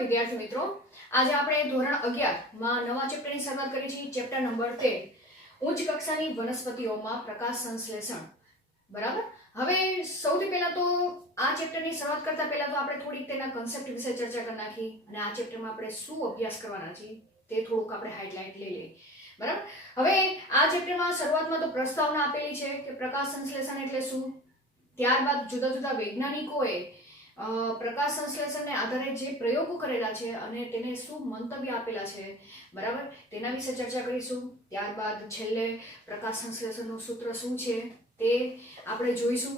વિદ્યાર્થી મિત્રો, આજે આપણે ધોરણ 11 માં નવા ચેપ્ટરની શરૂઆત કરી છે. ચેપ્ટર નંબર 13 ઉચ્ચ કક્ષાની વનસ્પતિઓમાં પ્રકાશ સંશ્લેષણ. બરાબર. હવે સૌથી પહેલા તો આ ચેપ્ટરની શરૂઆત કરતા પહેલા તો આપણે થોડીક તેના કન્સેપ્ટ વિશે ચર્ચા કરી નાખી અને આ ચેપ્ટરમાં આપણે શું અભ્યાસ કરવાના છીએ તે થોડુંક આપણે હાઇલાઇટ લઈ લઈએ. બરાબર. હવે આ ચેપ્ટરમાં શરૂઆતમાં તો પ્રસ્તાવના આપેલી છે કે પ્રકાશ સંશ્લેષણ એટલે શું. ત્યારબાદ જુદા જુદા વૈજ્ઞાનિકોએ પ્રકાશ સંશ્લેષણને આધારે જે પ્રયોગો કરેલા છે અને તેને શું મંતવ્ય આપેલા છે, બરાબર, તેના વિશે ચર્ચા કરીશું. ત્યારબાદ છેલ્લે પ્રકાશ સંશ્લેષણનું સૂત્ર શું છે તે આપણે જોઈશું.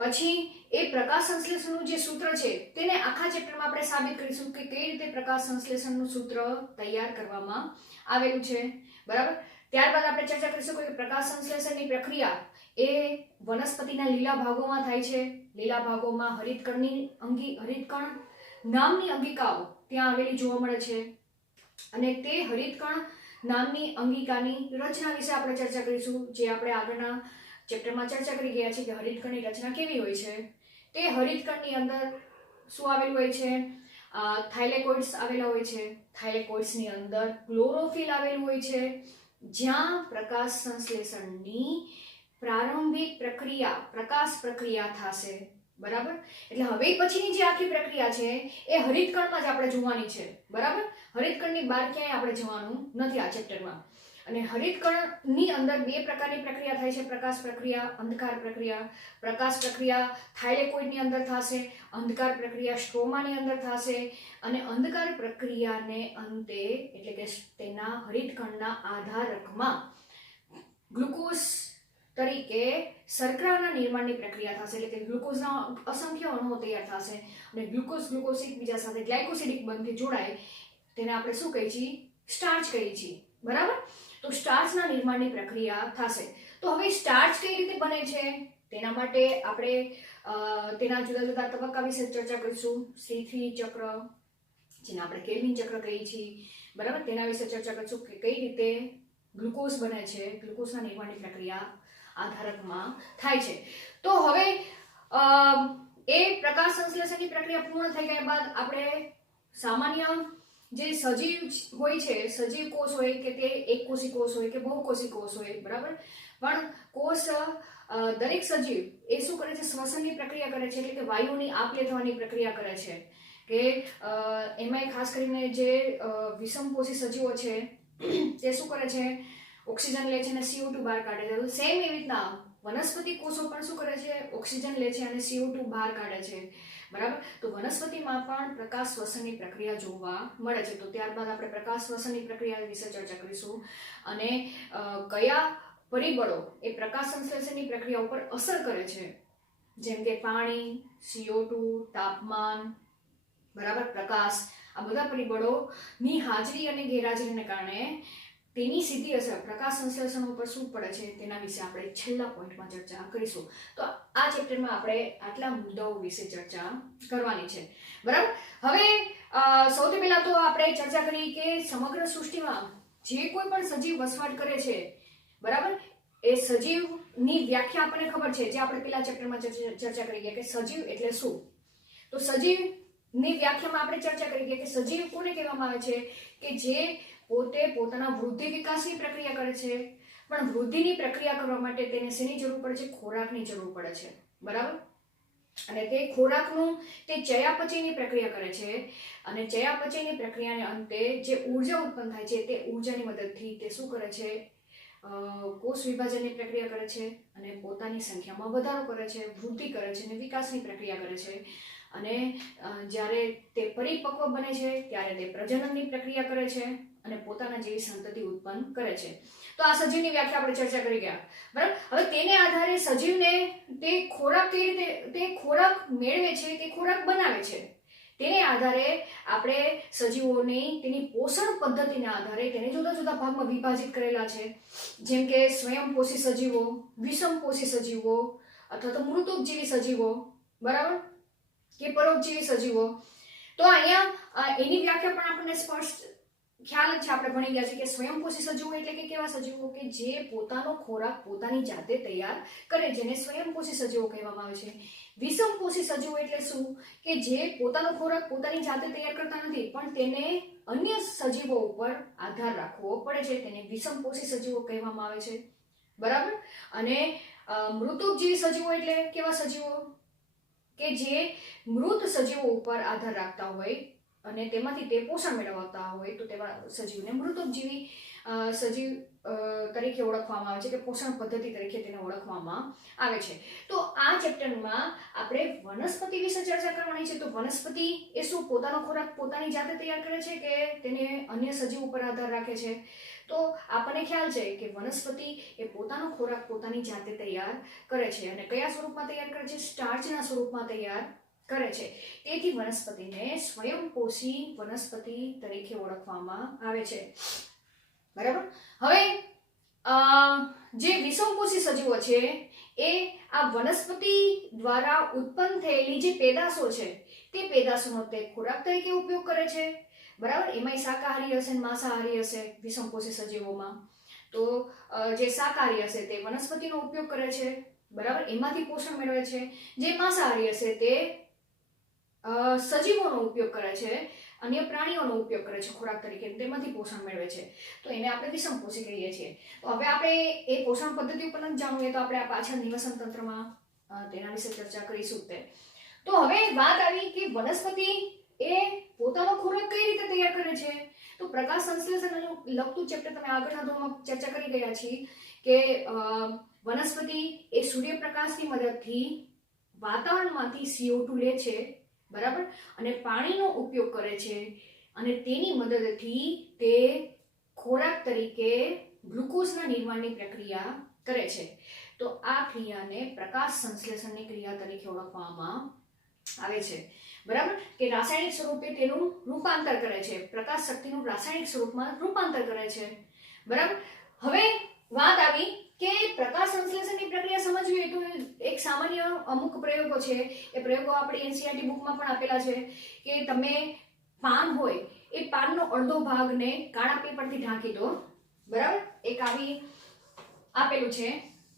પછી એ પ્રકાશ સંશ્લેષણનું જે સૂત્ર છે તેને આખા ચેપ્ટરમાં આપણે સાબિત કરીશું કે કઈ રીતે પ્રકાશ સંશ્લેષણનું સૂત્ર તૈયાર કરવામાં આવેલું છે. બરાબર. ત્યારબાદ આપણે ચર્ચા કરીશું કે પ્રકાશ સંશ્લેષણની પ્રક્રિયા એ વનસ્પતિના લીલા ભાગોમાં થાય છે. લીલા ભાગોમાં હરિતકણ નામની અંગિકાઓ ત્યાં આવેલી જોવા મળે છે અને તે હરિતકણ નામની અંગિકાની રચના વિશે આપણે ચર્ચા કરીશું. જે આપણે આગળના ચેપ્ટરમાં ચર્ચા કરી ગયા છે કે હરિતકણની રચના કેવી હોય છે. તે હરિતકણની અંદર શું આવેલું હોય છે? થાઇલેકોઇડ્સ આવેલા હોય છે. થાઇલેકોઇડ્સની અંદર ક્લોરોફિલ આવેલું હોય છે, જ્યાં પ્રકાશ સંશ્લેષણની પ્રારંભિક પ્રક્રિયા પ્રકાશ પ્રક્રિયા થશે. બરાબર. એટલે હવે પછીની જે આખી પ્રક્રિયા છે એ હરિતકણમાં જ આપણે જોવાની છે. બરાબર. હરિતકણની બહાર ક્યાંય આપણે જવાનું નથી આ ચેપ્ટરમાં. અને હરિતકણની અંદર બે પ્રકારની પ્રક્રિયા થાય છે: પ્રકાશ પ્રક્રિયા, અંધકાર પ્રક્રિયા. પ્રકાશ પ્રક્રિયા થાઇલેકોઇડની અંદર થશે, અંધકાર પ્રક્રિયા સ્ટ્રોમાની અંદર થશે અને અંધકાર પ્રક્રિયાને અંતે એટલે કે તેના હરિતકણના આધારકમાં ગ્લુકોઝ તરીકે શર્કરાના નિર્માણની પ્રક્રિયા થશે. એટલે કે ગ્લુકોઝના અસંખ્ય અણુઓ તૈયાર થશે અને ગ્લુકોઝ એકબીજા સાથે ગ્લાયકોસિડિક બંધથી જોડાય તેને આપણે શું કહીએ છીએ? સ્ટાર્ચ કહીએ છીએ. બરાબર. તો સ્ટાર્ચના નિર્માણની પ્રક્રિયા થશે. તો હવે સ્ટાર્ચ કઈ રીતે બને છે તેના માટે આપણે તેના જુદા જુદા તબક્કા વિશે ચર્ચા કરીશું. C3 ચક્ર, જેને આપણે કેલ્વિન ચક્ર કહીએ છીએ, બરાબર, તેના વિશે ચર્ચા કરીશું કે કઈ રીતે ગ્લુકોઝ બને છે, ગ્લુકોઝના નિર્માણની પ્રક્રિયા આધારકમાં થાય છે. તો હવે એ પ્રકાશ સંશ્લેષણની પ્રક્રિયા પૂર્ણ થઈ ગયા બાદ આપણે સામાન્ય જે સજીવ હોય છે, સજીવ કોષ હોય કે તે એકકોષી કોષ હોય કે બહુકોષી કોષ હોય, બરાબર, પણ કોષ દરેક સજીવ એ શું કરે છે? શ્વસનની પ્રક્રિયા કરે છે. એટલે કે વાયુની આપ-લે થવાની પ્રક્રિયા કરે છે. કે એમાં ખાસ કરીને જે વિષમપોષી સજીવો છે તે શું કરે છે? ઓક્સિજન લે છે અને CO2 બહાર કાઢે છે. સેમ એવી રીતના વનસ્પતિ કોષો પણ શું કરે છે? ઓક્સિજન લે છે અને CO2 બહાર કાઢે છે. બરાબર. તો વનસ્પતિમાં પણ પ્રકાશ શ્વસનની પ્રક્રિયા જોવા મળે છે. તો ત્યારબાદ આપણે પ્રકાશ શ્વસનની પ્રક્રિયા વિશે ચર્ચા કરીશું અને કયા પરિબળો એ પ્રકાશ સંશ્લેષણની પ્રક્રિયા ઉપર અસર કરે છે, જેમ કે પાણી, CO2, તાપમાન, બરાબર, પ્રકાશ, આ બધા પરિબળોની હાજરી અને ગેરહાજરીને કારણે તેની સીધી અસર પ્રકાશ સંશ્લેષણ ઉપર શું પડે છે તેના વિશે આપણે છેલ્લા પોઈન્ટમાં ચર્ચા કરીશું. તો આ ચેપ્ટરમાં આપણે આટલા મુદ્દાઓ વિશે ચર્ચા કરવાની છે. બરાબર. હવે સૌથી પહેલા તો આપણે ચર્ચા કરી કે સમગ્ર સૃષ્ટિમાં જે કોઈ પણ સજીવ વસવાટ કરે છે, બરાબર, એ સજીવની વ્યાખ્યા આપણને ખબર છે, જે આપણે પેલા ચેપ્ટરમાં ચર્ચા કરી ગયા કે સજીવ એટલે શું. તો સજીવની વ્યાખ્યામાં આપણે ચર્ચા કરી ગયા કે સજીવ કોને કહેવામાં આવે છે? કે જે પોતે પોતાના વૃદ્ધિ વિકાસની પ્રક્રિયા કરે છે, પણ વૃદ્ધિની પ્રક્રિયા કરવા માટે તેને શેની જરૂર પડે છે? ખોરાકની જરૂર પડે છે. બરાબર. અને તે ખોરાકનું તે ચયાપચયની પ્રક્રિયા કરે છે અને ચયાપચયની પ્રક્રિયાને અંતે જે ઉર્જા ઉત્પન્ન થાય છે તે ઉર્જાની મદદથી તે શું કરે છે? કોષ વિભાજનની પ્રક્રિયા કરે છે અને પોતાની સંખ્યામાં વધારો કરે છે, વૃદ્ધિ કરે છે અને વિકાસની પ્રક્રિયા કરે છે. અને જ્યારે તે પરિપક્વ બને છે ત્યારે તે પ્રજનનની પ્રક્રિયા કરે છે અને પોતાના જેવી સંતતિ ઉત્પન્ન કરે છે. તો આ સજીવની વ્યાખ્યા આપણે ચર્ચા કરી ગયા. બરાબર. હવે તેને આધારે સજીવને તે ખોરાક કઈ રીતે તે ખોરાક મેળવે છે, તે ખોરાક બનાવે છે, તેને આધારે આપણે સજીવોની તેની પોષણ પદ્ધતિના આધારે તેને જુદા જુદા ભાગમાં વિભાજિત કરેલા છે. જેમ કે સ્વયંપોષી સજીવો, વિષમપોષી સજીવો અથવા તો મૃતોપજીવી સજીવો, બરાબર, કે પરોપજીવી સજીવો. તો અહીંયા એની વ્યાખ્યા પણ આપણને સ્પષ્ટ ખ્યાલ જ છે, આપણે ભણી ગયા છે કે સ્વયંપોષી સજીવો એટલે કે કેવા સજીવો કે જે પોતાનો ખોરાક પોતાની જાતે તૈયાર કરે, જેને સ્વયંપોષી સજીવો કહેવામાં આવે છે. વિષમપોષી સજીવો એટલે શું કે જે પોતાનો ખોરાક પોતાની જાતે તૈયાર કરતા નથી પણ તેને અન્ય સજીવો ઉપર આધાર રાખવો પડે છે, તેને વિષમપોષી સજીવો કહેવામાં આવે છે. બરાબર. અને મૃતોપજીવી સજીવો એટલે કેવા સજીવો કે જે મૃત સજીવો ઉપર આધાર રાખતા હોય અને તેમાંથી તે પોષણ મેળવતા હોય તો તેવા સજીવને મૃતોપજીવી સજીવ તરીકે ઓળખવામાં આવે છે કે પોષણ પદ્ધતિ તરીકે તેને ઓળખવામાં આવે છે. તો આ ચેપ્ટરમાં આપણે વનસ્પતિ વિશે ચર્ચા કરવાની છે. તો વનસ્પતિ એ શું પોતાનો ખોરાક પોતાની જાતે તૈયાર કરે છે કે તેને અન્ય સજીવ ઉપર આધાર રાખે છે? તો આપણને ખ્યાલ છે કે વનસ્પતિ એ પોતાનો ખોરાક પોતાની જાતે તૈયાર કરે છે અને કયા સ્વરૂપમાં તૈયાર કરે છે? સ્ટાર્ચના સ્વરૂપમાં તૈયાર કરે છે. તેથી વનસ્પતિને સ્વયંપોષી વનસ્પતિ તરીકે ઓળખવામાં આવે છે. બરાબર. હવે જે વિષમપોષી સજીવો છે એ આ વનસ્પતિ દ્વારા ઉત્પન્ન થયેલી જે પેદાશો છે તે પેદાશોનો તે ખોરાક તરીકે ઉપયોગ કરે છે. બરાબર. એમાંય શાકાહારી હશે ને માંસાહારી હશે વિષમપોષી સજીવોમાં. તો જે શાકાહારી હશે તે વનસ્પતિનો ઉપયોગ કરે છે. બરાબર. એમાંથી પોષણ મેળવે છે. જે માંસાહારી હશે તે સજીવોનો ઉપયોગ કરે છે, અન્ય પ્રાણીઓનો ઉપયોગ કરે છે ખોરાક તરીકે, તેમાંથી પોષણ મેળવે છે. તો એને આપણે વિષમપોષી કહીએ છીએ. તો હવે આપણે એ પોષણ પદ્ધતિ ઉપર નથી જાણવું એ તો આપણે આ પાછળ નિવસન તંત્રમાં તેના વિશે ચર્ચા કરીશું. તો હવે વાત આવી કે વનસ્પતિ એ પોતાનો ખોરાક કઈ રીતે તૈયાર કરે છે? તો પ્રકાશ સંશ્લેષણ લગતું ચેપ્ટર તમે આગળના ધોરણમાં ચર્ચા કરી ગયા છીએ કે વનસ્પતિ એ સૂર્યપ્રકાશની મદદથી વાતાવરણમાંથી CO2 લે છે. બરાબર. અને પાણીનો ઉપયોગ કરે છે અને તેની મદદથી તે ખોરાક તરીકે ગ્લુકોઝના નિર્માણની પ્રક્રિયા કરે છે. તો આ ક્રિયાને પ્રકાશ સંશ્લેષણની ક્રિયા તરીકે ઓળખવામાં આવે છે. બરાબર. કે રાસાયણિક સ્વરૂપે તેનું રૂપાંતર કરે છે, પ્રકાશ શક્તિનું રાસાયણિક સ્વરૂપમાં રૂપાંતર કરે છે. બરાબર. હવે વાત આવી કે પ્રકાશ સંશ્લેષણની પ્રક્રિયા સમજવી હોય તો એક સામાન્ય અમુક પ્રયોગો છે. એ પ્રયોગો આપણી NCERT બુકમાં પણ આપેલા છે કે તમે પાન હોય એ પાનનો અડધો ભાગને કાળા પેપરથી ઢાંકી દો. બરાબર. એક આવી આપેલું છે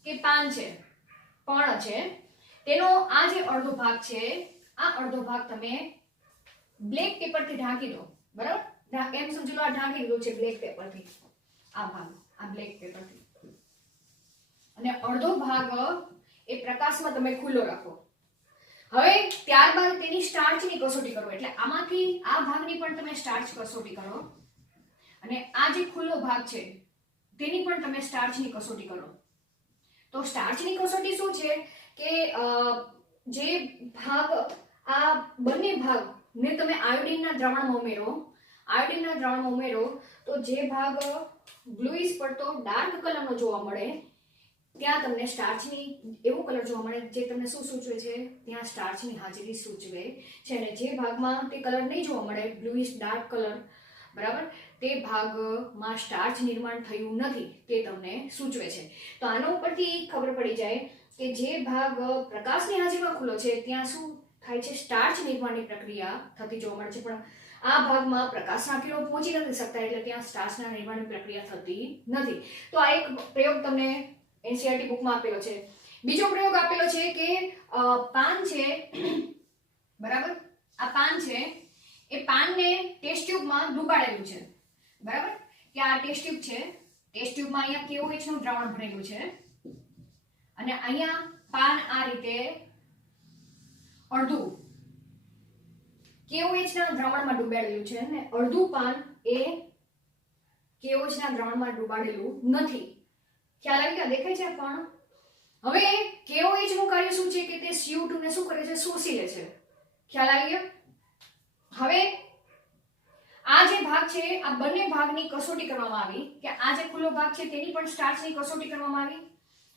કે પાન છે, પણ છે, તેનો આ જે અડધો ભાગ છે આ અડધો ભાગ તમે બ્લેક પેપરથી ઢાંકી દો. બરાબર. એમ સમજી લો આ ઢાંકી દીધું છે બ્લેક પેપરથી, આ ભાગ આ બ્લેક પેપરથી, અને અડધો ભાગ એ પ્રકાશમાં તમે ખુલ્લો રાખો. હવે ત્યારબાદ તેની સ્ટાર્ચની કસોટી કરો. એટલે આમાંથી આ ભાગની પણ તમે સ્ટાર્ચ કસોટી કરો અને આ જે ખુલ્લો ભાગ છે તેની પણ તમે સ્ટાર્ચની કસોટી કરો. તો સ્ટાર્ચની કસોટી શું છે કે જે ભાગ આ બંને ભાગને તમે આયોડિનના દ્રાવણમાં ઉમેરો તો જે ભાગ બ્લુઇશ પડતો ડાર્ક કલરનો જોવા મળે ત્યાં તમને સ્ટાર્ચની એવો કલર જોવા મળે જે તમને શું સૂચવે છે? ત્યાં સ્ટાર્ચની હાજરી સૂચવે છે. અને જે ભાગમાં તે કલર નહીં જોવા મળે બ્લુઇશ ડાર્ક કલર, બરાબર, તે ભાગમાં સ્ટાર્ચ નિર્માણ થયું નથી તે તમને સૂચવે છે. તો આના ઉપરથી ખબર પડી જાય કે જે ભાગ પ્રકાશની હાજરીમાં ખુલ્લો છે ત્યાં શું થાય છે? સ્ટાર્ચ નિર્માણની પ્રક્રિયા થતી જોવા મળે છે. પણ આ ભાગમાં પ્રકાશના કિરણો પહોંચી નથી શકતા એટલે ત્યાં સ્ટાર્ચના નિર્માણની પ્રક્રિયા થતી નથી. તો આ એક પ્રયોગ તમને NCERT બુકમાં આપેલો છે. બીજો પ્રયોગ આપેલો છે કે પાન છે, બરાબર, આ પાન છે એ પાનને ટેસ્ટ ટ્યુબમાં ડુબાડેલું છે. બરાબર. કે આ ટેસ્ટ ટ્યુબ છે, ટેસ્ટ ટ્યુબમાં અહીંયા KOH નું દ્રાવણ ભરેલું છે અને અહીંયા પાન આ રીતે અડધું KOH ના દ્રાવણમાં ડુબાડેલું છે અને અડધું પાન એ KOH ના દ્રાવણમાં ડુબાડેલું નથી. ખ્યાલ આવી ગયો? દેખાય છે પણ હવે KOH નું કાર્ય શું છે કે તે CO2 ને શું કરે છે? શોષી લે છે. ખ્યાલ આવી ગયો? હવે આ જે ભાગ છે આ બંને ભાગની કસોટી કરવામાં આવી કે આ જે ખુલ્લો ભાગ છે તેની પણ સ્ટાર્ચની કસોટી કરવામાં આવી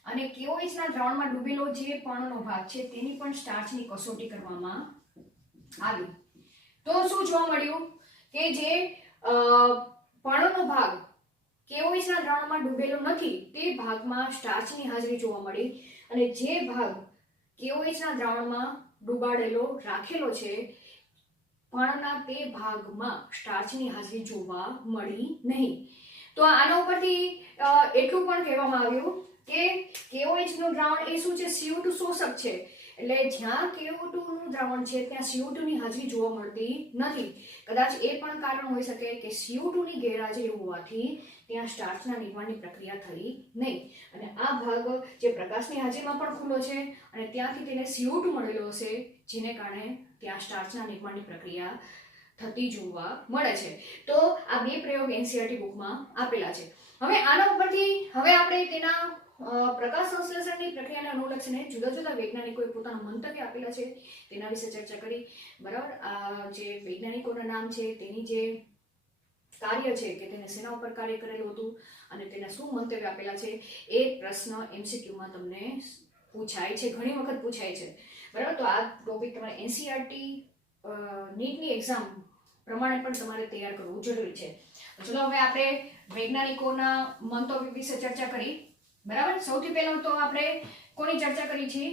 અને KOH ના દ્રાવણમાં ડૂબેલો જે પર્ણનો ભાગ છે તેની પણ સ્ટાર્ચની કસોટી કરવામાં આવી. તો શું જોવા મળ્યું કે જે પર્ણનો ભાગ KOH ના દ્રાવણમાં ડૂબેલો નથી તે ભાગમાં સ્ટાર્ચની હાજરી જોવા મળી અને જે ભાગ KOH ના દ્રાવણમાં ડુબાડેલો રાખેલો છે પર્ણના તે ભાગમાં સ્ટાર્ચની હાજરી જોવા મળી નહીં. તો આના ઉપરથી એટલું પણ કહેવામાં આવ્યું કે KOH નું દ્રાવણ એ શું છે? CO2 શોષક છે. એટલે જ્યાં KO2 નું દ્રાવણ છે ત્યાં CO2 ની હાજરી જોવા મળતી નથી. કદાચ એ પણ કારણ હોઈ શકે કે CO2 ની ગેરહાજરી હોવાથી ત્યાં સ્ટાર્ચના નિર્માણની પ્રક્રિયા થઈ નહીં. અને આ ભાગ જે પ્રકાશની હાજરીમાં પણ ખુલ્લો છે અને ત્યાંથી તેને CO2 મળેલો હશે, જેને કારણે ત્યાં સ્ટાર્ચના નિર્માણની પ્રક્રિયા થતી જોવા મળે છે. તો આ બે પ્રયોગ NCERT બુકમાં આપેલા છે. હવે આના ઉપરથી હવે આપણે તેના પ્રકાશ સંશ્લેષણની પ્રક્રિયાને અનુલક્ષીને જુદા જુદા વૈજ્ઞાનિકોએ પોતાના મંતવ્ય આપેલા છે તેના વિશે ચર્ચા કરી. બરાબર, આ જે વૈજ્ઞાનિકોના નામ છે, તેની જે કાર્ય છે કે તેને શેના ઉપર કાર્ય કરેલું હતું અને તેના શું મંતવ્ય આપેલા છે, એ પ્રશ્ન MCQમાં તમને પૂછાય છે, ઘણી વખત પૂછાય છે. બરાબર, તો આ ટોપિક તમારે NCERT નીટની એક્ઝામ પ્રમાણે પણ તમારે તૈયાર કરવું જરૂરી છે. ચલો હવે આપણે વૈજ્ઞાનિકોના મંતવ્ય વિશે ચર્ચા કરી. બરાબર, સૌથી પહેલા તો આપણે કોની ચર્ચા કરી છે?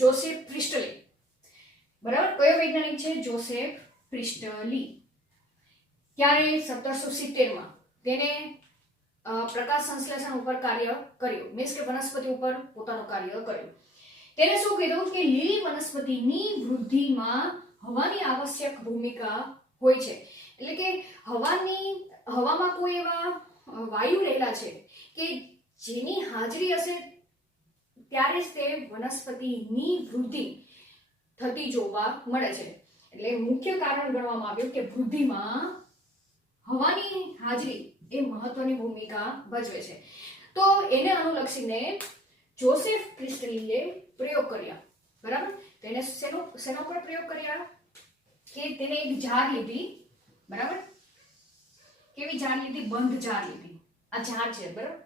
જોસેફ પ્રિસ્ટલી. બરાબર, કયો વૈજ્ઞાનિક છે? જોસેફ પ્રિસ્ટલી. ક્યારે? 1770માં તેને પ્રકાશ સંશ્લેષણ ઉપર કાર્ય કર્યું, મીન્સ કે વનસ્પતિ ઉપર પોતાનું કાર્ય કર્યું. તેને શું કીધું કે લીલી વનસ્પતિની વૃદ્ધિમાં હવાની આવશ્યક ભૂમિકા હોય છે. એટલે કે હવામાં કોઈ એવા વાયુ રહેલા છે કે જેની હાજરી હશે ત્યારે જ તે વનસ્પતિની વૃદ્ધિ થતી જોવા મળે છે. એટલે મુખ્ય કારણ ગણવામાં આવ્યું કે વૃદ્ધિમાં હવાની હાજરી એ મહત્વની ભૂમિકા ભજવે છે. તો એને અનુલક્ષીને જોસેફ પ્રિસ્ટલીએ પ્રયોગ કર્યા. બરાબર, તેને શેનો પર પ્રયોગ કર્યા કે તેને એક જાર લીધી. બરાબર, કેવી જાર લીધી? બંધ જાર લીધી. આ જાર છે. બરાબર,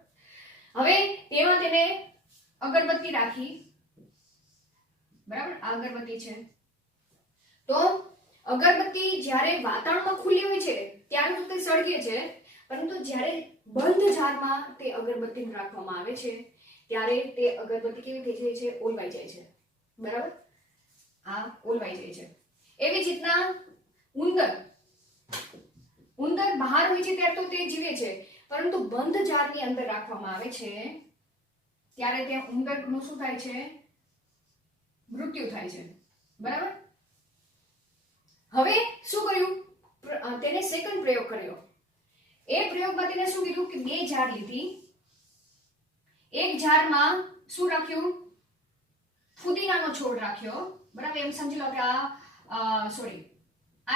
હવે તેમાં તેને અગરબત્તી રાખી. બરાબર, આ અગરબત્તી છે. તો અગરબત્તી જ્યારે વાતાવરણમાં ખુલ્લી હોય છે ત્યારે તો તે સળગે છે, પરંતુ જ્યારે બંધ જારમાં તે અગરબત્તી રાખવામાં આવે છે ત્યારે તે અગરબત્તી કેવી થઈ જાય છે? ઓલવાઈ જાય છે. બરાબર, આ ઓલવાઈ જાય છે. એવી જ રીતના ઉંદર બહાર હોય છે ત્યારે તો તે જીવે છે, પરંતુ બંધ જારની અંદર રાખવામાં આવે છે ત્યારે ત્યાં ઉંદરનું શું થાય છે? મૃત્યુ થાય છે. બરાબર, હવે શું કર્યું? તેને સેકન્ડ પ્રયોગ કર્યો. એ પ્રયોગમાં તેને શું કીધું કે બે જાર લીધી. એક જારમાં શું રાખ્યું? ફુદીનાનો છોડ રાખ્યો. બરાબર, એમ સમજી લો કે આ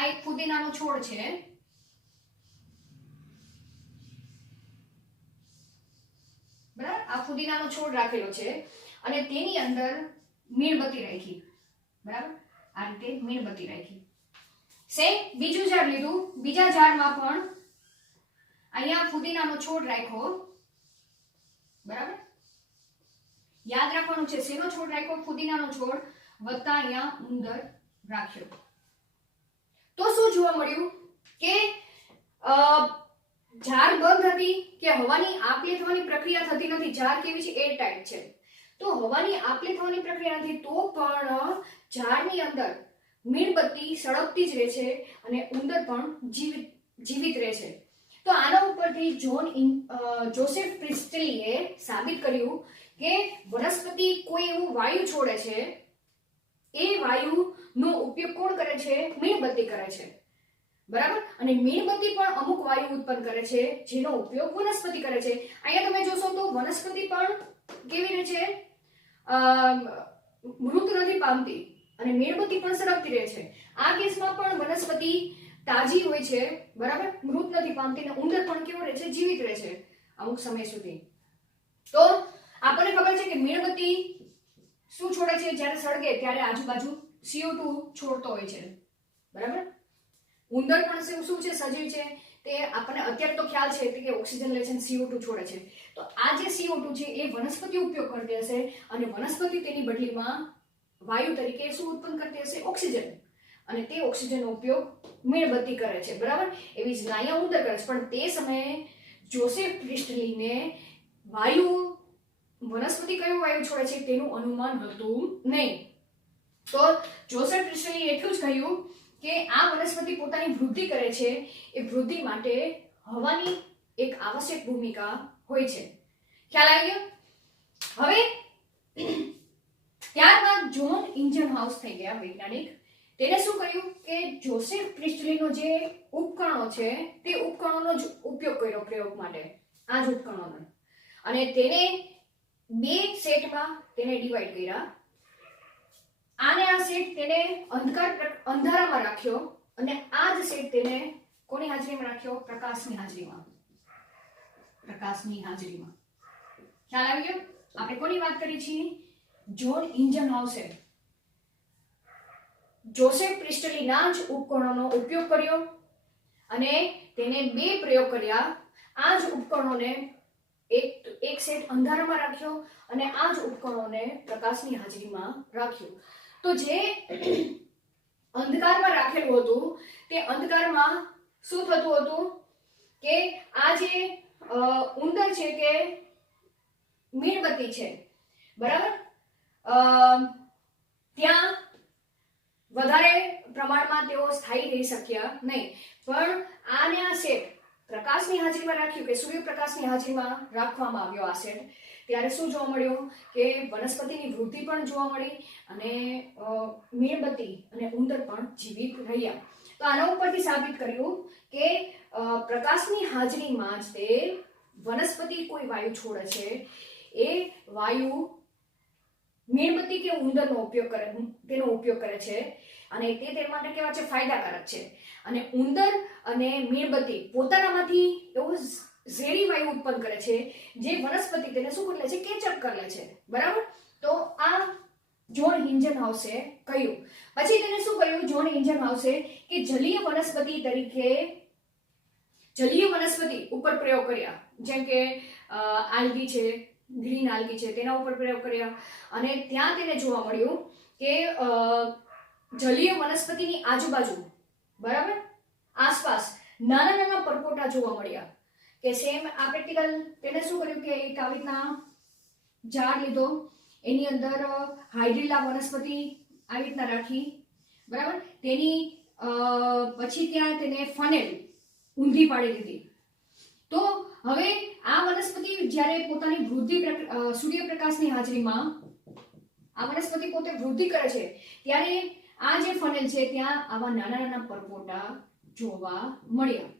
એક ફુદીનાનો છોડ છે. બરાબર, આ ફુદીનાનો છોડ રાખેલો છે અને તેની અંદર મીણબત્તી રાખી. બરાબર, આ રીતે મીણબત્તી રાખી. સેમ બીજું ઝાડ લીધું. બીજા ઝાડમાં પણ અહીંયા ફુદીનાનો છોડ રાખ્યો. બરાબર, યાદ રાખવાનું છે શેનો છોડ રાખ્યો? ફુદીનાનો છોડ વત્તા અહીંયા ઉંદર રાખ્યો. તો શું જોવા મળ્યું કે ઝાડ બંધ હતી કે હવાની આપ-લે થવાની પ્રક્રિયા થતી નથી. ઝાડ કેવી છે? એર ટાઈટ છે. તો હવાની આપ-લે થવાની પ્રક્રિયા નથી તો પણ ઝાડની અંદર મીણબત્તી સળગતી જ રહે છે અને ઉંદર પણ જીવિત રહે છે. તો આના ઉપરથી જોસેફ પ્રિસ્ટલીએ સાબિત કર્યું કે વનસ્પતિ કોઈ એવું વાયુ છોડે છે, એ વાયુનો ઉપયોગ કોણ કરે છે? મીણબત્તી કરે છે. બરાબર, અને મીણબત્તી પણ અમુક વાયુ ઉત્પન્ન કરે છે જેનો ઉપયોગ વનસ્પતિ કરે છે. અહીંયા તમે જોશો તો વનસ્પતિ પણ કેવી રહે છે? મૃત નથી પામતી અને મીણબત્તી પણ સળગતી રહે છે. આ કેસમાં પણ વનસ્પતિ તાજી હોય છે. બરાબર, મૃત નથી પામતી અને ઉંદર પણ કેવો રહે છે? જીવિત રહે છે અમુક સમય સુધી. તો આપણને ખબર છે કે મીણબત્તી શું છોડે છે? જ્યારે સળગે ત્યારે આજુબાજુ CO2 છોડતો હોય છે. બરાબર, ઉંદર પણ શું છે? સજીવ છે. તે આપણને અત્યારે તો ખ્યાલ છે કે ઓક્સિજન લે છે અને CO2 છોડે છે. તો આ જે CO2 છે એ વનસ્પતિ ઉપયોગ કરતી હશે અને વનસ્પતિ તેની બદલીમાં વાયુ તરીકે શું ઉત્પન્ન કરતી હશે? ઓક્સિજન. અને તે ઓક્સિજનનો ઉપયોગ મીણબત્તી કરે છે. બરાબર, એવી જ અહીંયા ઉંદર કરે છે. પણ તે સમયે જોસેફ પ્રિસ્ટલીને વનસ્પતિ કયું વાયુ છોડે છે તેનું અનુમાન હતું નહીં. તો જોસેફ પ્રિસ્ટલીએ એટલું જ કહ્યું કે આ વનસ્પતિ પોતાની વૃદ્ધિ કરે છે એ વૃદ્ધિ માટે હવાની એક આવશ્યક ભૂમિકા હોય છે. ખ્યાલ આવી ગયો? હવે ત્યારબાદ જ્હોન ઇન્જનહાઉસ થઈ ગયા વૈજ્ઞાનિક. તેને શું કર્યું કે જોસેફ પ્રિસ્ટલીનો જે ઉપકરણો છે તે ઉપકરણોનો જ ઉપયોગ કર્યો પ્રયોગ માટે, આ જ ઉપકરણોનો, અને તેને 2 સેટમાં તેને ડિવાઈડ કર્યા. આને આ સેટ તેને અંધારામાં રાખ્યો અને આ જ સેટ તેને કોની હાજરીમાં રાખ્યો? પ્રકાશની હાજરીમાં. પ્રકાશની હાજરીમાં. ખ્યાલ આવી ગયો? આપણે કોની વાત કરી છીએ? જ્હોન ઇન્જનહાઉસે જોસેફ પ્રિસ્ટલીના જ ઉપકરણોનો ઉપયોગ કર્યો અને તેને 2 પ્રયોગ કર્યા. આ જ ઉપકરણોને એક સેટ અંધારામાં રાખ્યો અને આ જ ઉપકરણોને પ્રકાશની હાજરીમાં રાખ્યું. તો જે અંધકારમાં રાખેલું હતું તે અંધકારમાં શું થતું હતું કે આ જે ઉંદર છે કે મીણબત્તી છે, બરાબર, ત્યાં વધારે પ્રમાણમાં તેઓ સ્થાયી રહી શક્યા નહીં. પણ આને આ સેટ પ્રકાશની હાજરીમાં રાખ્યું કે સૂર્યપ્રકાશની હાજરીમાં રાખવામાં આવ્યો આ સેટ, ત્યારે શું જોવા મળ્યું કે વનસ્પતિની વૃદ્ધિ પણ જોવા મળી અને મીણબત્તી અને ઉંદર પણ જીવિત રહ્યા. તો આના ઉપરથી સાબિત કર્યું કે પ્રકાશની હાજરીમાં જ તે વનસ્પતિ કોઈ વાયુ છોડે છે એ વાયુ મીણબત્તી કે ઉંદરનો ઉપયોગ કરે, તેનો ઉપયોગ કરે છે અને તે માટે કેવા છે? ફાયદાકારક છે. અને ઉંદર અને મીણબત્તી પોતાનામાંથી એવું ઝેરી વાયુ ઉત્પન્ન કરે છે જે વનસ્પતિ તેને શું કરી લે છે? કેચઅપ કરી લે છે, બરાબર. તો આ જ્હોન ઇન્જનહાઉસે કહ્યું. પછી તેને શું કહ્યું જ્હોન ઇન્જનહાઉસે કે જલીય વનસ્પતિ તરીકે જલીય વનસ્પતિ ઉપર પ્રયોગ કર્યા, જેમ કે આલ્ગી છે, ગ્રીન આલ્ગી છે, તેના ઉપર પ્રયોગ કર્યા અને ત્યાં તેને જોવા મળ્યું કે જલીય વનસ્પતિની આજુબાજુ, બરાબર, આસપાસ નાના નાના પરપોટા જોવા મળ્યા. કે સેમ આ પ્રેક્ટિકલ તેને શું કર્યું કે એક આવી રીતના ઝાડ લીધો, એની અંદર હાઇડ્રીલા વનસ્પતિ આવી રીતના રાખી, બરાબર, તેની પછી ત્યાં તેને ફનેલ ઊંધી પાડી દીધી. તો હવે આ વનસ્પતિ જ્યારે પોતાની વૃદ્ધિ સૂર્યપ્રકાશની હાજરીમાં આ વનસ્પતિ પોતે વૃદ્ધિ કરે છે ત્યારે આ જે ફનેલ છે ત્યાં આવા નાના નાના પરપોટા જોવા મળ્યા,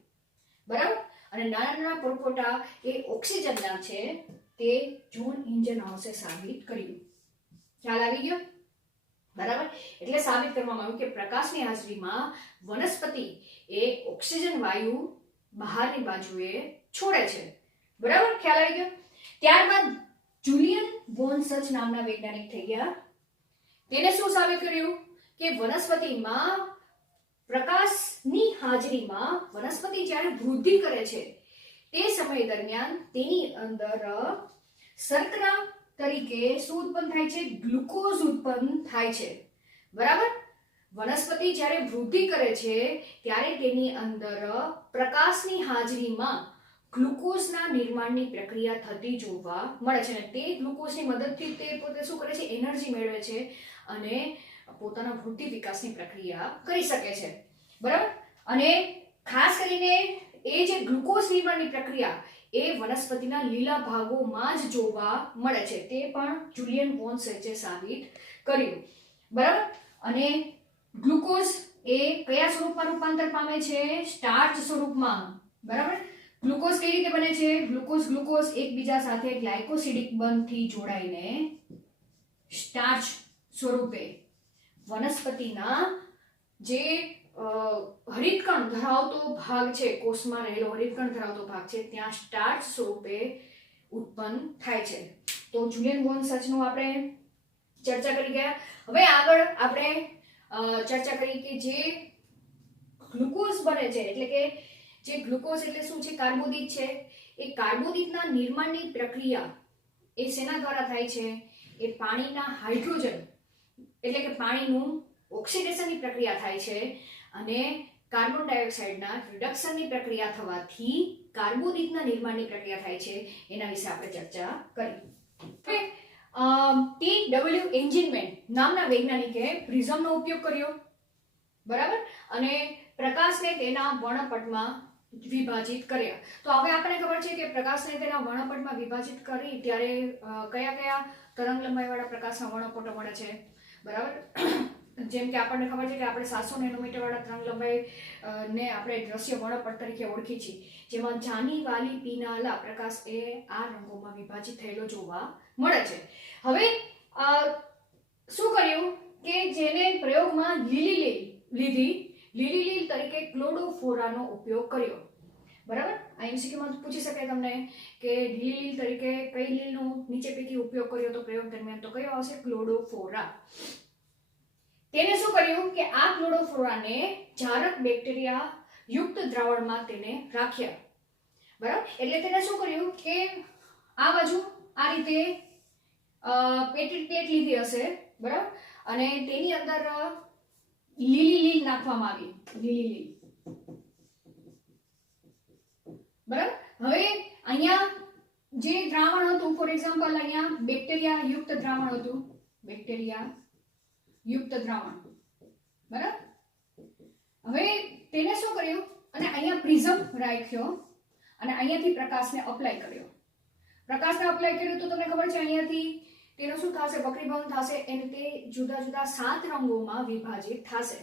બરાબર. અને નાના નાના પરપોટા એ ઓક્સિજનના છે તે જ્હોન ઇન્જનહાઉસે સાબિત કર્યું. ખ્યાલ આવી ગયો? બરાબર. એટલે સાબિત કરવામાં આવ્યું કે પ્રકાશની હાજરીમાં વનસ્પતિ એ ઓક્સિજન વાયુ બહારની બાજુએ છોડે છે, બરાબર. ખ્યાલ આવી ગયો? ત્યારબાદ જુલિયન વોન સચ નામના વૈજ્ઞાનિક થઈ ગયા. તેને શું સાબિત કર્યું કે વનસ્પતિમાં પ્રકાશની હાજરીમાં વનસ્પતિ જ્યારે વૃદ્ધિ કરે છે તે સમય દરમિયાન તેની અંદર શર્કરા તરીકે શું ઉત્પન્ન થાય છે? ગ્લુકોઝ ઉત્પન્ન થાય છે, બરાબર. વનસ્પતિ જ્યારે વૃદ્ધિ કરે છે ત્યારે તેની અંદર પ્રકાશની હાજરીમાં ગ્લુકોઝના નિર્માણની પ્રક્રિયા થતી જોવા મળે છે અને તે ગ્લુકોઝની મદદથી તે પોતે શું કરે છે? એનર્જી મેળવે છે અને પોતાના વૃદ્ધિ વિકાસની પ્રક્રિયા કરી શકે છે, બરાબર. અને ખાસ કરીને એ જે ગ્લુકોઝ નિર્માણની પ્રક્રિયા એ વનસ્પતિના લીલા ભાગોમાં જ જોવા મળે છે. તે પણ જુલિયન વોન સચે સાબિત કર્યું, બરાબર. અને ગ્લુકોઝ એ કયા સ્વરૂપમાં રૂપાંતર પામે છે? સ્ટાર્ચ સ્વરૂપમાં, બરાબર. ગ્લુકોઝ કઈ રીતે બને છે? ગ્લુકોઝ એકબીજા સાથે ગ્લાયકોસિડિક બંધથી જોડાઈને સ્ટાર્ચ સ્વરૂપે વનસ્પતિના જે હરિતકણ ધરાવતો ભાગ છે, કોષમાં રહેલો હરિતકણ ધરાવતો ભાગ છે, ત્યાં સ્ટાર્ચ સ્વરૂપે ઉત્પન્ન થાય છે. તો જુલિયન વોન સચનું આપણે ચર્ચા કરી ગયા. હવે આગળ આપણે ચર્ચા કરી કે જે ગ્લુકોઝ બને છે, એટલે કે જે ગ્લુકોઝ એટલે શું છે? કાર્બોદિત છે. એ કાર્બોદિતના નિર્માણની પ્રક્રિયા એ શેના દ્વારા થાય છે? એ પાણીના હાઇડ્રોજન એટલે કે પાણીનું ઓક્સિડેશનની પ્રક્રિયા થાય છે અને કાર્બન ડાયોક્સાઇડના રિડક્શનની પ્રક્રિયા થવાથી કાર્બોદિતના નિર્માણની પ્રક્રિયા થાય છે. એના વિશે આપણે ચર્ચા કરી. ટી ડબલ્યુ એન્જિનમેન નામના વૈજ્ઞાનિકે પ્રિઝમનો ઉપયોગ કર્યો, બરાબર, અને પ્રકાશને તેના વર્ણપટમાં વિભાજિત કર્યા. તો હવે આપણને ખબર છે કે પ્રકાશને તેના વર્ણપટમાં વિભાજિત કરી ત્યારે કયા કયા તરંગ લંબાઈવાળા પ્રકાશના વર્ણપટો મળે છે. બરાબર, જેમ કે આપણને ખબર છે કે આપણે 700 નેનોમીટર વાળા તરંગ લંબાઈ ને આપણે દ્રશ્ય વર્ણપટ તરીકે ઓળખી છીએ, જેમાં જાની વાલી પીનાલા પ્રકાશ એ આ રંગોમાં વિભાજિત થયેલો જોવા મળે છે. હવે શું કર્યું કે જેને પ્રયોગમાં લીલી લીલ તરીકે ક્લોડોફોરાનો ઉપયોગ કર્યો. બરાબર, આ એમસીક્યુમાં પૂછી શકાય તમને કે લીલી લીલ તરીકે કઈ લીલનો નીચે પૈકી ઉપયોગ કર્યો તો પ્રયોગ દરમિયાન, તો કયો આવશે? ક્લોડોફોરા. તેને શું કર્યું કે આ ક્લોડોફોરાને જારક બેક્ટેરિયા યુક્ત દ્રાવણમાં તેને રાખ્યા. બરાબર, એટલે તેને શું કર્યું કે આ બાજુ આ રીતે પેટેડ પ્લેટ લીધી હશે. બરાબર, અને તેની અંદર લીલી લીલ નાખવામાં આવી, લીલી લીલ. બરાબર, હવે અહીંયા જે દ્રાવણ હતું, ફોર એક્ઝામ્પલ અહીંયા બેક્ટેરિયા યુક્ત દ્રાવણ હતું, બેક્ટેરિયા યુક્ત દ્રાવણ. બરાબર, હવે તેને શું કર્યું અને અહીંયા પ્રિઝમ રાખ્યો અને અહીંયાથી પ્રકાશને અપ્લાય કર્યો. પ્રકાશને અપ્લાય કર્યું તો તમને ખબર છે અહીંયાથી તેનો શું થશે? વક્રીભવન થશે અને તે જુદા જુદા 7 રંગોમાં વિભાજિત થશે.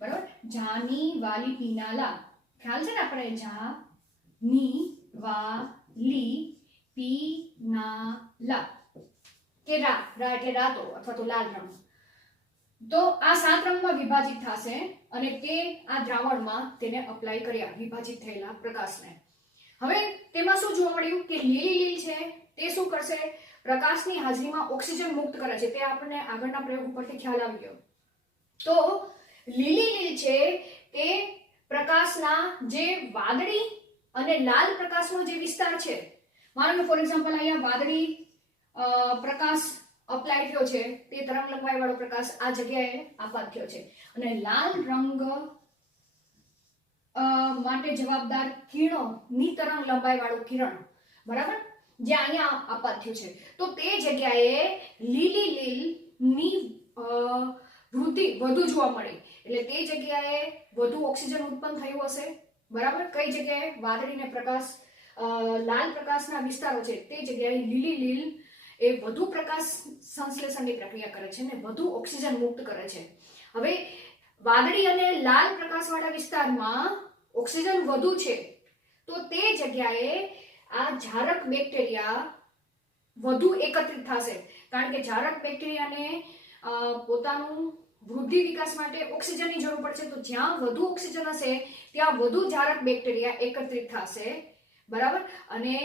બરાબર, જાની વાલી પીનાલા, ખ્યાલ છે ને આપણે? જાની વાલી પીનાલા કે રા એટલે રાતો અથવા તો લાલ રંગ. તો આ 7 રંગમાં વિભાજિત થશે અને તે આ દ્રાવણમાં તેને અપ્લાય કર્યા વિભાજિત થયેલા પ્રકાશને. હવે તેમાં શું જોવા મળ્યું કે લીલી લીલ છે તે શું કરશે? પ્રકાશની હાજરીમાં ઓક્સિજન મુક્ત કરે છે. તે આપણને આગળના પ્રયોગ ઉપરથી ખ્યાલ આવી ગયો. તો લીલી લીલ છે તે પ્રકાશના જે વાદળી અને લાલ પ્રકાશનો જે વિસ્તાર છે, માનો કે ફોર એક્ઝામ્પલ અહીંયા વાદળી પ્રકાશ અપ્લાય થયો છે, તે તરંગ લંબાઈ વાળો પ્રકાશ આ જગ્યાએ આપાત થયો છે, અને લાલ રંગ માટે જવાબદાર કિરણોની તરંગ લંબાઈ વાળું કિરણ, બરાબર, જે અહીંયા આપાત થયું છે. તો તે જગ્યાએ લીલી લીલની વૃદ્ધિ વધુ જોવા મળી, એટલે તે જગ્યાએ વધુ ઓક્સિજન ઉત્પન્ન થયું હશે. બરાબર, કઈ જગ્યાએ? વાદળી ને પ્રકાશ લાલ પ્રકાશના વિસ્તારો છે તે જગ્યાએ લીલી લીલ એ વધુ પ્રકાશ સંશ્લેષણની પ્રક્રિયા કરે છે અને વધુ ઓક્સિજન મુક્ત કરે છે. હવે વાદળી અને લાલ પ્રકાશવાળા વિસ્તારમાં ઓક્સિજન વધુ છે તો તે જગ્યાએ આ જારક બેક્ટેરિયા વધુ એકત્રિત થશે, કારણ કે જારક બેક્ટેરિયાને પોતાનું વૃદ્ધિ વિકાસ માટે ઓક્સિજનની જરૂર પડશે. તો જ્યાં વધુ ઓક્સિજન હશે ત્યાં વધુ જારક બેક્ટેરિયા એકત્રિત થશે. બરાબર, અને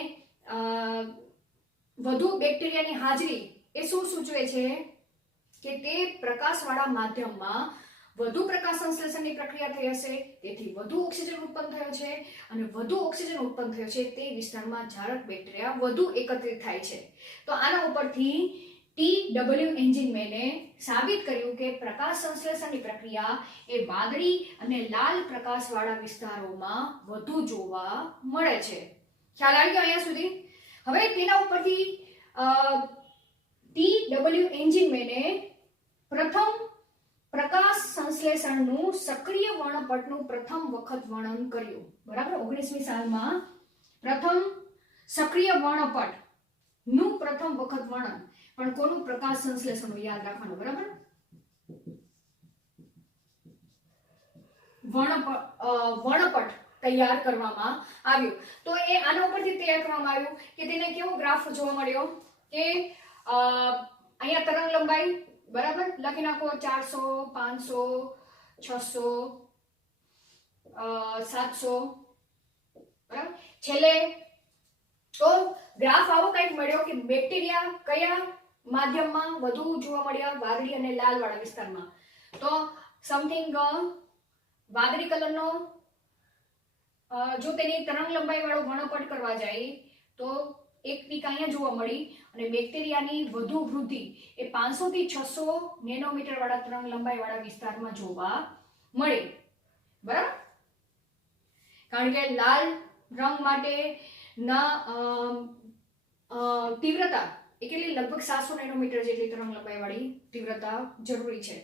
વધુ બેક્ટેરિયાની હાજરી એ શું સૂચવે છે કે તે પ્રકાશવાળા માધ્યમમાં વધુ પ્રકાશ સંશ્લેષણની પ્રક્રિયા થઈ હશે, તેથી વધુ ઓક્સિજન ઉત્પન્ન થયો છે અને વધુ ઓક્સિજન ઉત્પન્ન થયો છે તે વિસ્તારમાં જારક બેક્ટેરિયા વધુ એકત્રિત થાય છે. તો આના ઉપરથી TW એન્જિનમેને સાબિત કર્યું કે પ્રકાશ સંશ્લેષણની પ્રક્રિયા એ વાદળી અને લાલ પ્રકાશવાળા વિસ્તારોમાં વધુ જોવા મળે છે. ખ્યાલ આવી ગયો અહીંયા સુધી? હવે તેના ઉપરથી TW એન્જિનમેને પ્રથમ પ્રકાશ સંશ્લેષણનું સક્રિય વર્ણપટનું પ્રથમ વખત વર્ણન કર્યું. બરાબર, 19મી સાલમાં પ્રથમ સક્રિય વર્ણપટનું પ્રથમ વખત વર્ણન, પણ કોનું? પ્રકાશ સંશ્લેષણનું. યાદ રાખવાનું. બરાબર, વર્ણપટ તૈયાર કરવામાં આવ્યું. તો એ આના ઉપરથી તૈયાર કરવામાં આવ્યું કે તેને કેવો ગ્રાફ જોવા મળ્યો કે અહીંયા તરંગ લંબાઈ, બરાબર, લખી નાખો 400, 500, 600, 700. બરાબર, છેલ્લે તો ગ્રાફ આવો કંઈક મળ્યો કે બેક્ટેરિયા કયા માધ્યમમાં વધુ જોવા મળ્યા? વાદળી અને લાલ વાળા વિસ્તારમાં. તો સમથિંગ વાદળી કલરનો જો તેની તરંગ લંબાઈ વાળો વર્ણપટ કરવા જાય તો એક પીક અહીંયા જોવા મળી અને બેક્ટેરિયાની વધુ વૃદ્ધિ એ 500 થી 600 નેનોમીટર વાળા તરંગ લંબાઈ વાળા વિસ્તારમાં જોવા મળી. બરાબર, કારણ કે લાલ રંગ માટે ના તીવ્રતા એ કેટલી? લગભગ 700 નેનોમીટર જેટલી તરંગ લંબાઈ વાળી તીવ્રતા જરૂરી છે.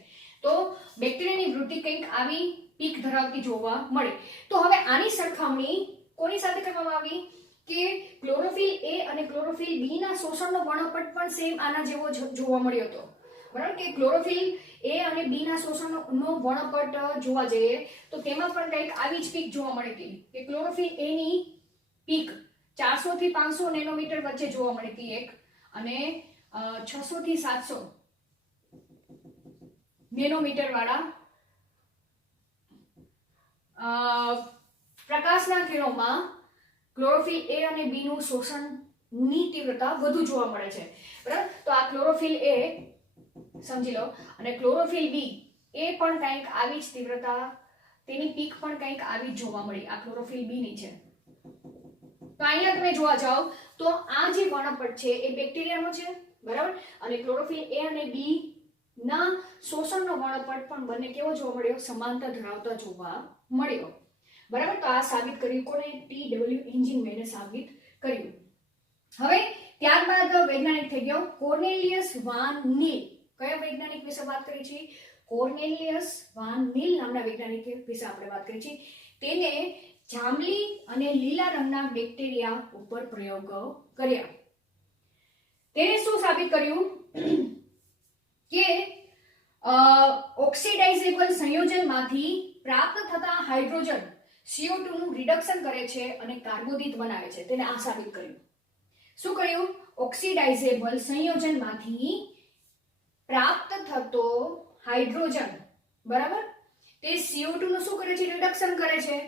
તો બેક્ટેરિયાની વૃદ્ધિ કંઈક આવી પીક ધરાવતી જોવા મળે. તો હવે આની સરખામણી કોની સાથે કરવામાં આવી કે ક્લોરોફિલ એ અને ક્લોરોફિલ બી ના શોષણનો વર્ણપટ પણ સેમ આના જેવો જોવા મળ્યો હતો. બરાબર કે ક્લોરોફિલ એ અને બી ના શોષણનો વર્ણપટ જોવા જઈએ તો તેમાં પણ કંઈક આવી જ પીક જોવા મળી હતી કે ક્લોરોફિલ એ ની પીક 400 થી 500 નેનોમીટર વચ્ચે જોવા મળી હતી એક, અને 600 થી 700 નેનોમીટર વાળા પ્રકાશના કિરણોમાં ક્લોરોફિલ એ અને બી નું શોષણની તીવ્રતા વધુ જોવા મળે છે. બરાબર, તો આ ક્લોરોફિલ એ સમજી લો અને ક્લોરોફિલ બી એ પણ કંઈક આવી જ તીવ્રતા, તેની પીક પણ કંઈક આવી જ જોવા મળી. આ ક્લોરોફિલ બી ની છે. તો અહીંયા તમે જોવા જાઓ તો આ જે વર્ણપટ છે એ બેક્ટેરિયાનો છે. બરાબર, અને ક્લોરોફિલ એ અને બી ના શોષણનો વર્ણપટ પણ બંને કેવો જોવા મળ્યો? સમાંતર ધરાવતા જોવા મળ્યો. બરાબર, તો આ સાબિત કર્યું કોને? TW એન્જિનમેને સાબિત કર્યું. હવે ત્યારબાદ વૈજ્ઞાનિક થઈ ગયો કોર્નેલિયસ વાન નીલ. કયા વૈજ્ઞાનિક વિશે વાત કરી છે? કોર્નેલિયસ વાન નીલ નામના વૈજ્ઞાનિક વિશે આપણે વાત કરી છે. તેને જાંબલી અને લીલા રંગના બેક્ટેરિયા ઉપર પ્રયોગો કર્યા. તેને શું સાબિત કર્યું કે ઓક્સિડાઇઝેબલ સંયોજનમાંથી પ્રાપ્ત થતા હાઇડ્રોજન CO2 નું રિડક્શન કરે છે અને કાર્બોદિત બનાવે છે. તેને આ સાબિત કર્યું. શું કર્યું? ઓક્સિડાઇઝેબલ સંયોજનમાંથી પ્રાપ્ત થતો હાઇડ્રોજન, બરાબર, તે CO2 નું શું કરે છે? રિડક્શન કરે છે.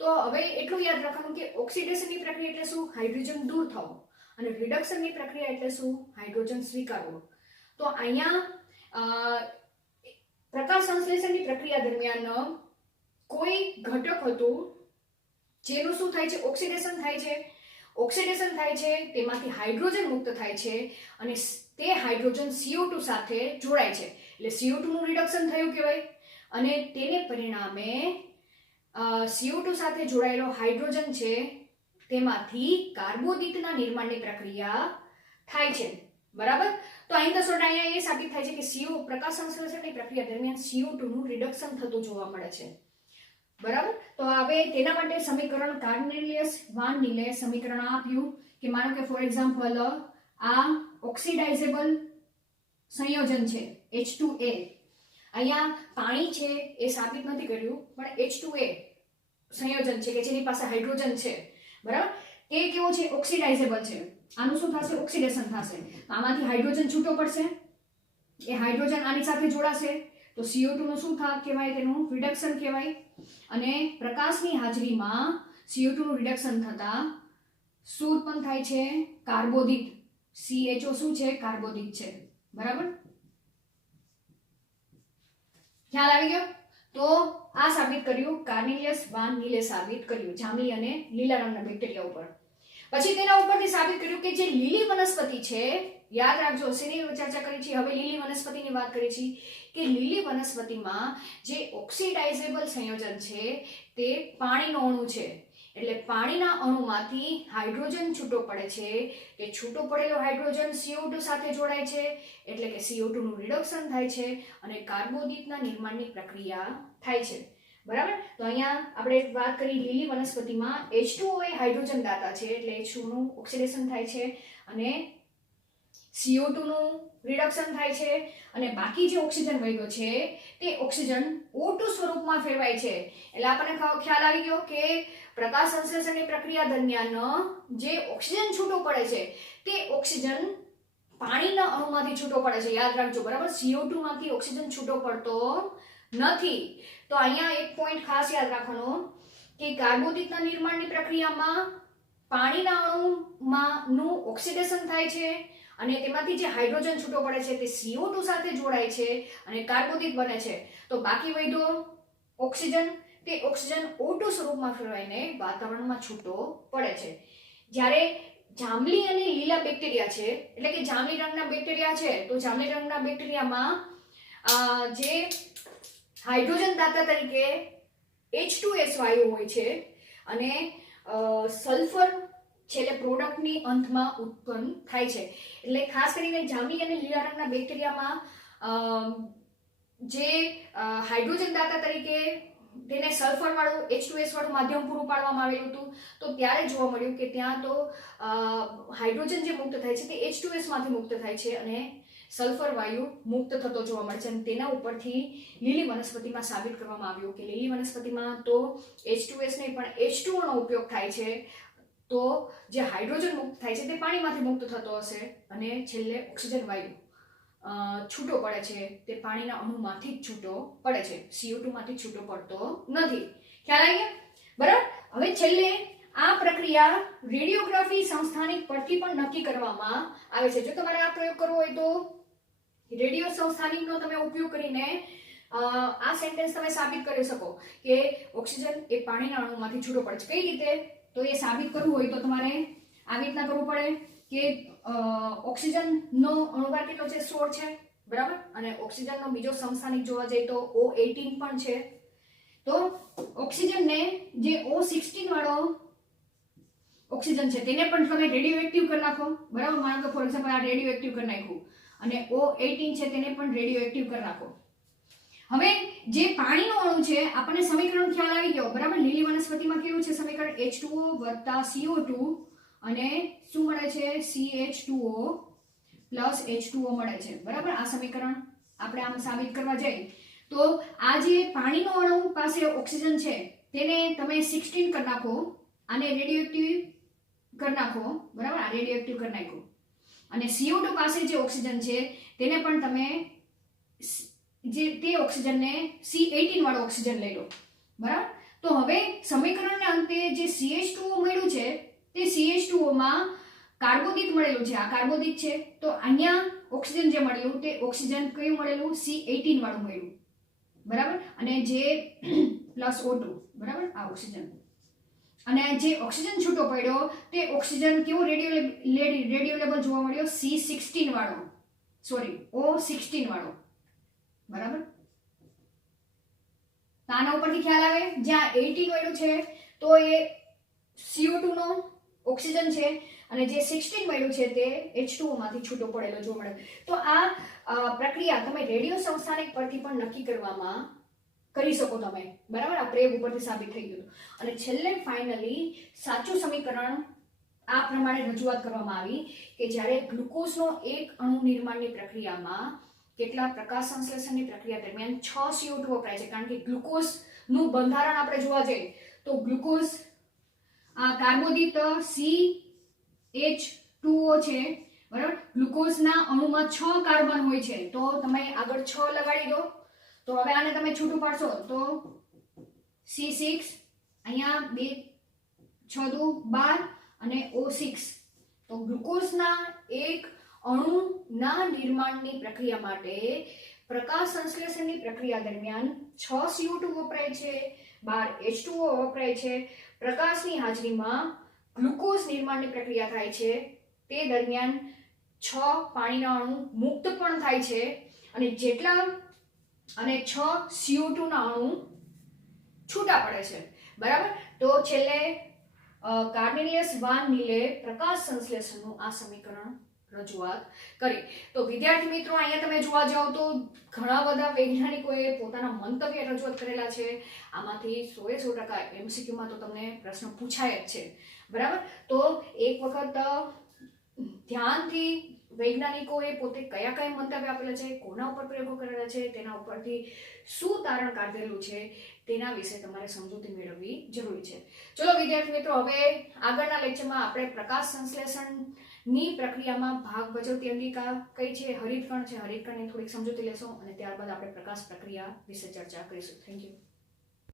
તો હવે એટલું યાદ રાખવાનું કે ઓક્સિડેશનની પ્રક્રિયા એટલે શું? હાઇડ્રોજન દૂર થવું, અને રિડક્શનની પ્રક્રિયા એટલે શું? હાઇડ્રોજન સ્વીકારવું. તો અહીંયા પ્રકાશ સંશ્લેષણની પ્રક્રિયા દરમિયાન કોઈ ઘટક હતું જેનું શું થાય છે? ઓક્સિડેશન થાય છે. ઓક્સિડેશન થાય છે, તેમાંથી હાઇડ્રોજન મુક્ત થાય છે અને તે હાઇડ્રોજન CO2 સાથે જોડાય છે. એટલે CO2 નું રિડક્શન થયું કહેવાય, અને તેને પરિણામે CO2 સાથે જોડાયેલો હાઇડ્રોજન છે તેમાંથી કાર્બોદિતના નિર્માણની પ્રક્રિયા થાય છે. બરાબર, તો અહીં તો અહીંયા એ સાબિત થાય છે કે CO પ્રકાશ સંશ્લેષણની પ્રક્રિયા દરમિયાન CO2 નું રિડક્શન થતું જોવા મળે છે. બરાબર, તો હવે તેના માટે સમીકરણ કોર્નેલિયસ વાન નીલે સમીકરણ આપ્યું કે માનો કે ફોર એક્ઝામ્પલ આ ઓક્સિડાઇઝેબલ સંયોજન છે H2A. અહીંયા પાણી છે એ સાબિત નથી કર્યું, પણ H2A સંયોજન છે કે જેની પાસે હાઇડ્રોજન છે. બરાબર, તે કેવો છે? ઓક્સિડાઇઝેબલ છે. આનું શું થશે? ઓક્સિડેશન થશે. આમાંથી હાઇડ્રોજન છૂટો પડશે, એ હાઇડ્રોજન આની સાથે જોડાશે તો CO2 નું શું કહેવાય? તેનું રિડક્શન કહેવાય. અને પ્રકાશની હાજરીમાં CO2 નું રિડક્શન થતા શું ઉત્પન્ન થાય છે? કાર્બોદિત. CHO શું છે? કાર્બોદિત છે. બરાબર, ખ્યાલ આવી ગયો? તો આ સાબિત કર્યું કોર્નેલિયસ વાન નીલે સાબિત કર્યું જાંબલી અને લીલા રંગના બેક્ટેરિયા ઉપર. પછી તેના ઉપરથી સાબિત કર્યું કે જે લીલી વનસ્પતિ છે, યાદ રાખજો શેની ચર્ચા કરી છે? હવે લીલી વનસ્પતિની વાત કરી છે કે લીલી વનસ્પતિમાં જે ઓક્સિડાઇઝેબલ સંયોજન છે તે પાણીનો અણુ છે. એટલે પાણીના અણુમાંથી હાઇડ્રોજન છૂટો પડે છે. કે છૂટો પડેલો હાઇડ્રોજન CO2 સાથે જોડાય છે, એટલે કે CO2 નું રિડક્શન થાય છે અને કાર્બોદિતના નિર્માણની પ્રક્રિયા થાય છે. બરાબર, તો અહીંયા આપણે વાત કરી લીલી વનસ્પતિમાં H2O એ હાઇડ્રોજન દાતા છે, એટલે H2 નું ઓક્સિડેશન થાય છે અને CO2 નું રિડક્શન થાય છે, અને બાકી જે ઓક્સિજન વહ્યો છે તે ઓક્સિજન O2 સ્વરૂપમાં ફેરવાય છે. એટલે આપણને ખ્યાલ આવી ગયો કે પ્રકાશ સંશ્લેષણની પ્રક્રિયા દરમિયાન જે ઓક્સિજન છૂટો પડે છે તે ઓક્સિજન પાણીના અણુમાંથી છૂટો પડે છે. યાદ રાખજો. બરાબર, CO2 માંથી ઓક્સિજન છૂટો પડતો નથી. તો અહીંયા એક પોઈન્ટ ખાસ યાદ રાખવાનો કે કાર્બોદિતના નિર્માણની પ્રક્રિયામાં પાણીના અણુમાં નું ઓક્સિડેશન થાય છે અને તેમાંથી જે હાઇડ્રોજન છૂટો પડે છે તે CO2 સાથે જોડાય છે અને કાર્બોદિત બને છે. તો બાકી વધ્યો ઓક્સિજન, તે ઓક્સિજન O2 સ્વરૂપમાં ફેરવાઈને વાતાવરણમાં છૂટો પડે છે. જ્યારે જાંબલી અને લીલા બેક્ટેરિયા છે, એટલે કે જાંબલી રંગના બેક્ટેરિયા છે, તો જાંબલી રંગના બેક્ટેરિયામાં જે હાઇડ્રોજન દાતા તરીકે H2S વાયુ હોય છે અને સલ્ફર છેલ્લે પ્રોડક્ટની અંતમાં ઉત્પન્ન થાય છે. એટલે ખાસ કરીને જાંબલી અને લીલા રંગના બેક્ટેરિયામાં જે હાઇડ્રોજન દાતા તરીકે તેને સલ્ફર વાળું H2S વાળું માધ્યમ પૂરું પાડવામાં આવેલું હતું, તો ત્યારે જોવા મળ્યું કે ત્યાં તો હાઇડ્રોજન જે મુક્ત થાય છે તે H2S માંથી મુક્ત થાય છે અને સલ્ફર વાયુ મુક્ત થતો જોવા મળે છે. અને તેના ઉપરથી લીલી વનસ્પતિમાં સાબિત કરવામાં આવ્યું કે લીલી વનસ્પતિમાં તો H2S નહીં પણ H2O નો ઉપયોગ થાય છે. તો જે હાઇડ્રોજન મુક્ત થાય છે તે પાણીમાંથી મુક્ત થતો હશે અને છેલ્લે ઓક્સિજન વાયુ છૂટો પડે છે તે પાણીના અણુમાંથી જ છૂટો પડે છે, CO2 માંથી છૂટો પડતો નથી. ખ્યાલ આવી ગયો? બરાબર. હવે છેલ્લે આ પ્રક્રિયા રેડિયોગ્રાફી સંસ્થાનિક પરથી પણ નક્કી કરવામાં આવે છે. જો તમારે આ પ્રયોગ કરવો હોય તો રેડિયો સંસ્થાનિકનો તમે ઉપયોગ કરીને આ સેન્ટેન્સ તમે સાબિત કરી શકો કે ઓક્સિજન એ પાણીના અણુમાંથી છૂટો પડે છે. કઈ રીતે? તો એ સાબિત કરવું હોય તો તમારે આવી રીતના કરવું પડે કે ઓક્સિજનનો અણુભાર કેટલો છે? 16 છે, બરાબર. અને ઓક્સિજનનો બીજો સમસ્થાનિક જોવા જઈએ તો O18 પણ છે. તો ઓક્સિજનને જે O16 વાળો ઓક્સિજન છે તેને પણ તમે રેડિયો એક્ટિવ કરી નાખો, બરાબર. માનો કે ફોર એક્ઝામ્પલ આ રેડિયો એક્ટિવ કરી નાખ્યું અને O18 છે તેને પણ રેડિયો એક્ટિવ કરી નાખો. હવે જે પાણીનો અણુ છે આપણને સમીકરણ ખ્યાલ આવી ગયો, બરાબર. લીલી વનસ્પતિમાં કેવું છે સમીકરણ? H2O CO2 અને શું મળે છે? CH2O H2O મળે છે, બરાબર. આ સમીકરણ આપણે આમ સાબિત કરવા જઈએ તો આ જે પાણીનો અણુ પાસે ઓક્સિજન છે તેને તમે 16 કરી નાખો, આને રેડિયો એક્ટિવ કરી નાખો, બરાબર. આ રેડિયો એક્ટિવ કરી નાખો અને CO2 પાસે જે ઓક્સિજન છે તેને પણ તમે જે તે ઓક્સિજનને C18 વાળો ઓક્સિજન લઈ લો, બરાબર. તો હવે સમીકરણના અંતે જે CH2O મળ્યું છે તે CH2O માં કાર્બોદિત મળેલું છે, આ કાર્બોદિત છે. તો અહીંયા ઓક્સિજન જે મળેલું તે ઓક્સિજન કયું મળેલું? C18 વાળું મળ્યું, બરાબર. અને જે +O2, બરાબર, આ ઓક્સિજન. અને જે ઓક્સિજન છૂટો પડ્યો તે ઓક્સિજન કેવો રેડિયો લેવલ જોવા મળ્યો? C16 વાળો, સોરી O16 વાળો, બરાબર. તો આના ઉપરથી ખ્યાલ આવે જ્યાં 18 મળ્યું છે તો એ CO2 નો ઓક્સિજન છે અને જે 16 મળ્યું છે તે H2O માંથી છૂટો પડેલો જોવા મળે. તો આ પ્રક્રિયા તમે રેડિયો સંસ્થાનિક પરથી પણ નક્કી કરવામાં કરી શકો તમે, બરાબર. આ પ્રયોગ ઉપરથી સાબિત થઈ ગયું. અને છેલ્લે ફાઇનલી સાચું સમીકરણ આ પ્રમાણે રજૂઆત કરવામાં આવી કે જ્યારે ગ્લુકોઝનો એક અણુ નિર્માણની પ્રક્રિયામાં કેટલા પ્રકાશ સંશ્લેષણની પ્રક્રિયા દરમિયાન 6 CO2 વપરાય છે. કારણ કે ગ્લુકોઝનું બંધારણ આપણે જોવા જઈએ તો ગ્લુકોઝ આ કાર્બોદિત CH2O છે, બરાબર. ગ્લુકોઝના અણુમાં 6 કાર્બન હોય છે તો તમે આગળ 6 લગાડી દો. તો હવે આને તમે છૂટું પાડશો તો C6, અહીંયા 2 6 દુ 12 અને O6. તો ગ્લુકોઝના એક અણુના નિર્માણની પ્રક્રિયા માટે પ્રકાશ સંશ્લેષણની પ્રક્રિયા દરમિયાન 6 CO2 વપરાય છે, 12 H2O વપરાય છે. પ્રકાશની હાજરીમાં ગ્લુકોઝ નિર્માણની પ્રક્રિયા થાય છે તે દરમિયાન 6 પાણીના અણુ મુક્ત પણ થાય છે અને 6 CO2 ના અણુ છૂટા પડે છે, બરાબર. તો છેલ્લે કાર્નેલિયસ વાન નીલે પ્રકાશ સંશ્લેષણનું આ સમીકરણ રજૂઆત કરી. તો વિદ્યાર્થી મિત્રો અહીંયા તમે જોવા જાઓ તો ઘણા બધા વૈજ્ઞાનિકોએ પોતાના મંતવ્ય રજૂઆત કરેલા છે. આમાંથી 100% MCQ માં તો તમને પ્રશ્ન પૂછાય જ છે, બરાબર. તો એક વખત ધ્યાનથી વૈજ્ઞાનિકોએ પોતે કયા કયા મંતવ્ય આપેલા છે, કોના ઉપર પ્રયોગો કરેલા છે, તેના ઉપરથી શું તારણ કાઢેલું છે તેના વિશે તમારે સમજૂતી મેળવવી જરૂરી છે. ચલો વિદ્યાર્થી મિત્રો, હવે આગળના લેક્ચરમાં આપણે પ્રકાશ સંશ્લેષણની પ્રક્રિયામાં ભાગ ભજવતી અંગિકા કઈ છે, હરિતકણ છે, હરિતકણની થોડીક સમજૂતી લેશું અને ત્યારબાદ આપણે પ્રકાશ પ્રક્રિયા વિશે ચર્ચા કરીશું. Thank you.